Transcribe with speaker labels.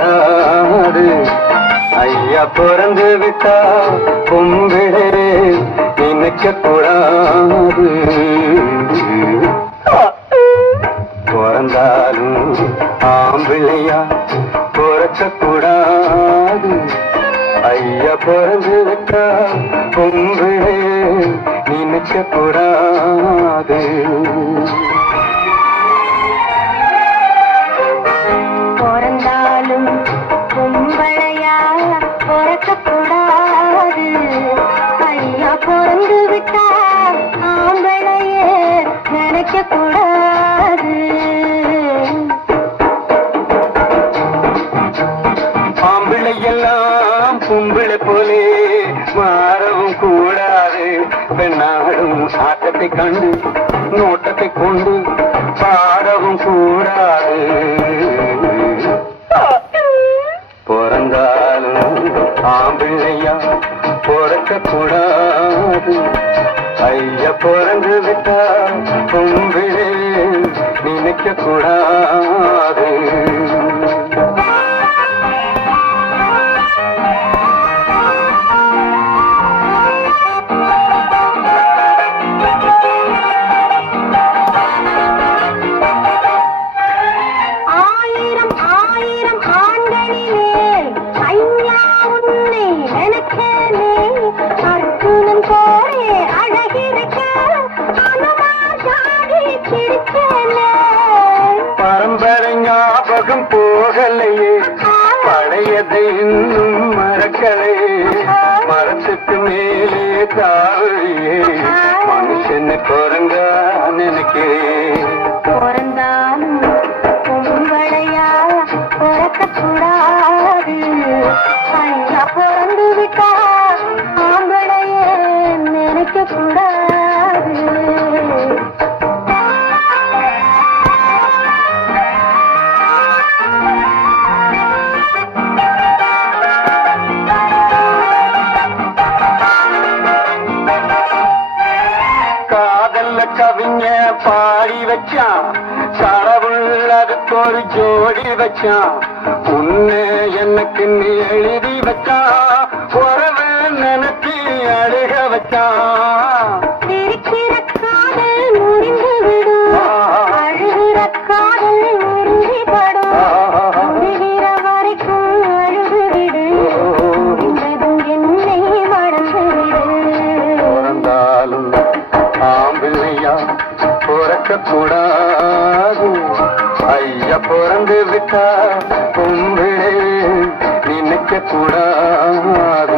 Speaker 1: ஆடு. ஐயா பிறந்து விட்டா கும்பிடே நினைக்க கூடாது பிறந்தாலும் ஆம்பிள்ளையா பிறக்க கூடாது ஐயா பிறந்து விட்டா கும்பிடே நினைக்க கூடாது ஆம்பிள்ளை எல்லாம் கும்பிளை போலே மாறவும் கூடாது. பெண்ணாடும் ஆட்டத்தை கண்டு நோட்டத்தை கொண்டு பாடவும் கூடாது. பிறந்தாலும் ஆம்பிள்ளையா பிறக்க கூடாது ஐயா பிறந்து விட்டா கும்பிளே நினைக்க கூடாது போகலையே பழையதை இன்னும் மறக்கலையே மரத்துக்கு மேலே தாவியே மனுஷன் குரங்கா நினைக்கிறேன். பாடி வச்சான் கடவுள் ஒரு ஜோடி வச்சான் உன்னை எனக்கு நீ எழுதி வச்சான் உறவு நினைச்சி அழுக வச்சான் பிறக்க கூடாது. ஐயா பிறந்து விட்டா கும்பிடு நினைக்க கூடாது